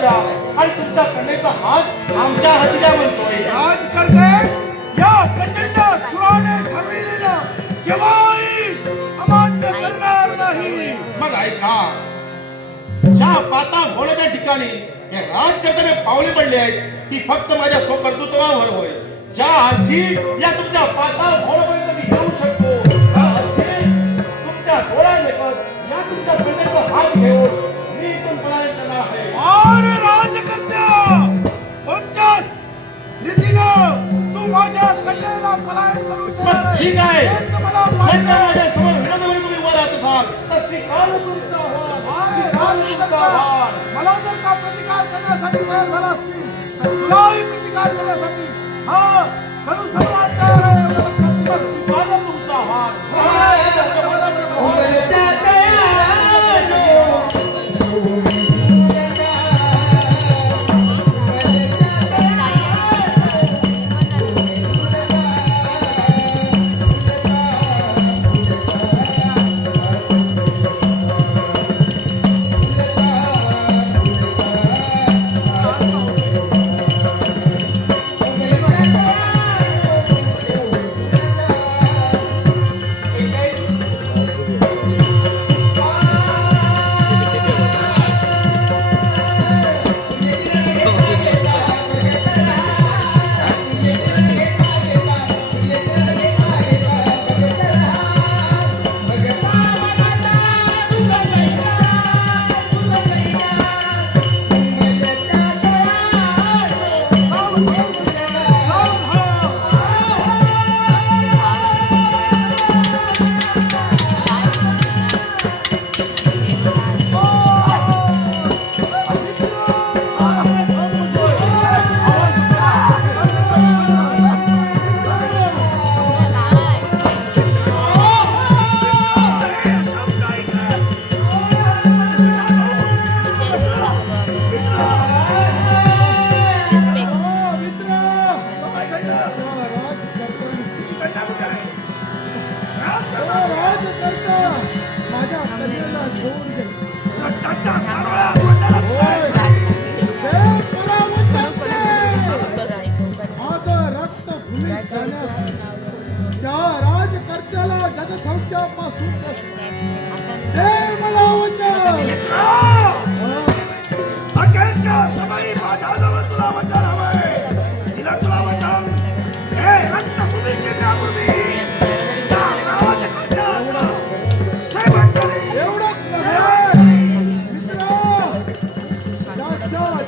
द्या आणि तुमच्या कन्येचा हात आमच्या हाती द्या म्हणतोय. राजकर्ते या प्रचंड सुराने ठरविलेलं केव्हाही अमान्य करणार नाही. मग ऐका, ज्या पाता घोड्याच्या ठिकाणी हे राजकर्त्याने पावले पडले आहेत ती फक्त माझ्या स्वकर्तृत्वावर होय. ज्या अर्थी या तुमच्या पाता घोड्यापर्यंत मी येऊ शकतो, त्या अर्थी तुमच्या डोळ्यादेखत या तुमच्या कन्येचा हात घेऊन मी इथून पलायन करणार आहे. अरे राजकर्त्या, कोणत्या रीतीनं तू माझ्या कन्येला पलायन करू मग ठीक आहे, मला सरकार माझ्या समोर विरोधामध्ये तुम्ही वर राहत असाल तर स्वीकार तुमचा आव्हान. मला जर का प्रतिकार करण्यासाठी तयार झाला असतील तर तुलाही प्रतिकार करण्यासाठी हा खरं सर्वात तयार आहे. एवढं लक्षात ठेव. स्वीकार तुमचा आव्हान. त्या राजकर्त्याला जनसंख्यापासून हे मला वचन अखेरच्या समयी माझ्याजवळ तुला वचन हवंय. तिला तुला वचन हे रक्तभूमी केल्यापूर्वी एवढंच नव्हे मित्रा,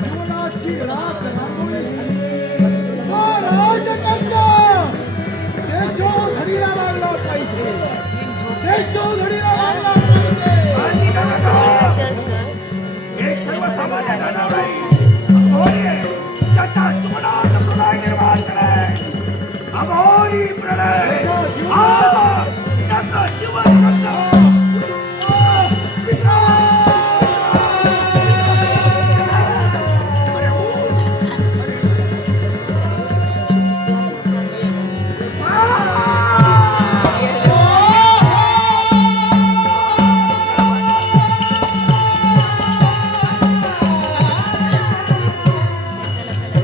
जीवनाची राख रांगोळी झाली. राजकर्ता देशोधडीला लागला पाहिजे. देशोधडीला